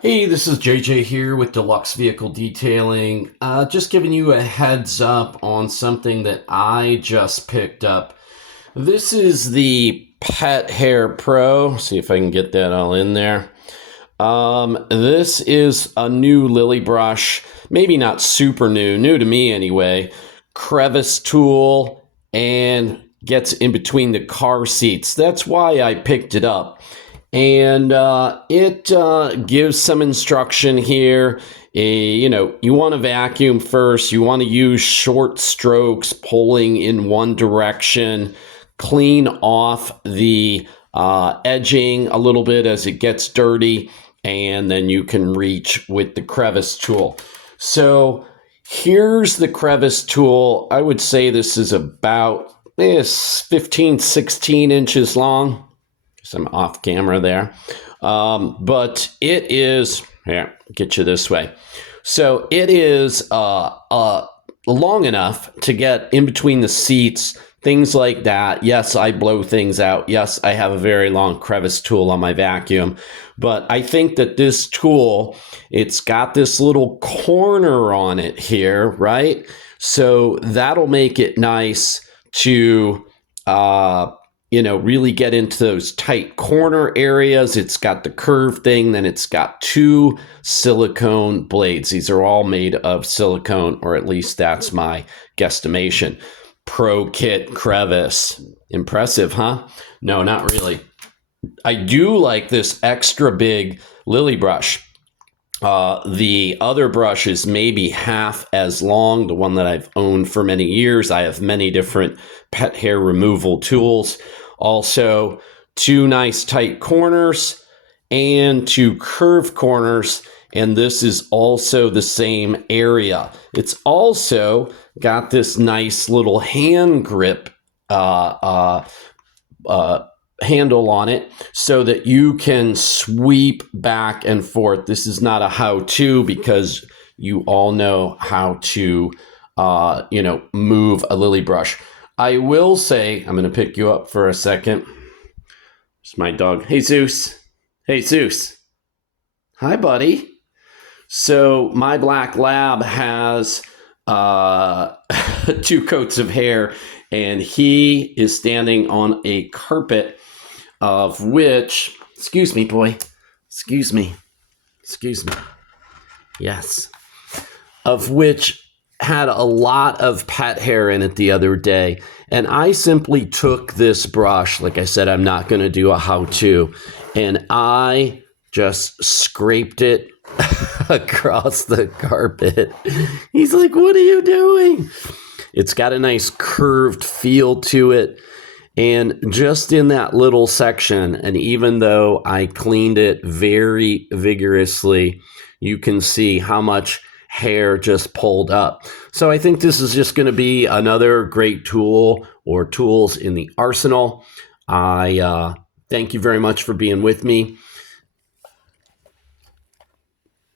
Hey, this is JJ here with Deluxe Vehicle Detailing. Just giving you a heads up on something that I just picked up. This is the Pet Hair Pro. See if I can get that all in there. This is a new Lilly brush. Maybe not super new to me anyway. Crevice tool and gets in between the car seats. That's why I picked it up. And it gives some instruction here. You want to vacuum first. You want to use short strokes, pulling in one direction. Clean off the edging a little bit as it gets dirty, and then you can reach with the crevice tool. So here's the crevice tool. I would say this is about 15, 16 inches long. Some off camera there. But it is, here, get you this way. So it is long enough to get in between the seats, things like that. Yes, I blow things out. Yes, I have a very long crevice tool on my vacuum. But I think that this tool, it's got this little corner on it here, right? So that'll make it nice to really get into those tight corner areas. It's got the curved thing, then it's got two silicone blades. These are all made of silicone, or at least that's my guesstimation. Pro Kit Crevice. Impressive, huh? No, not really. I do like this extra big Lilly brush. The other brush is maybe half as long, the one that I've owned for many years. I have many different pet hair removal tools. Also, two nice tight corners and two curved corners. And this is also the same area. It's also got this nice little hand grip handle on it so that you can sweep back and forth. This is not a how-to because you all know how to, move a Lilly brush. I will say, I'm going to pick you up for a second. It's my dog. Hey, Zeus. Hey, Zeus. Hi, buddy. So my black lab has two coats of hair, and he is standing on a carpet of which, excuse me, boy, excuse me, yes, of which had a lot of pet hair in it the other day. And I simply took this brush, like I said, I'm not going to do a how-to, and I just scraped it across the carpet. He's like, what are you doing? It's got a nice curved feel to it. And just in that little section, and even though I cleaned it very vigorously, you can see how much hair just pulled up. So I think this is just going to be another great tool or tools in the arsenal. I thank you very much for being with me.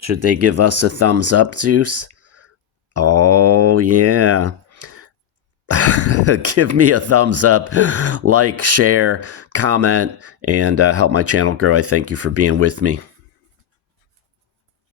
Should they give us a thumbs up, Zeus? Oh, yeah. Give me a thumbs up, like, share, comment, and help my channel grow. I thank you for being with me.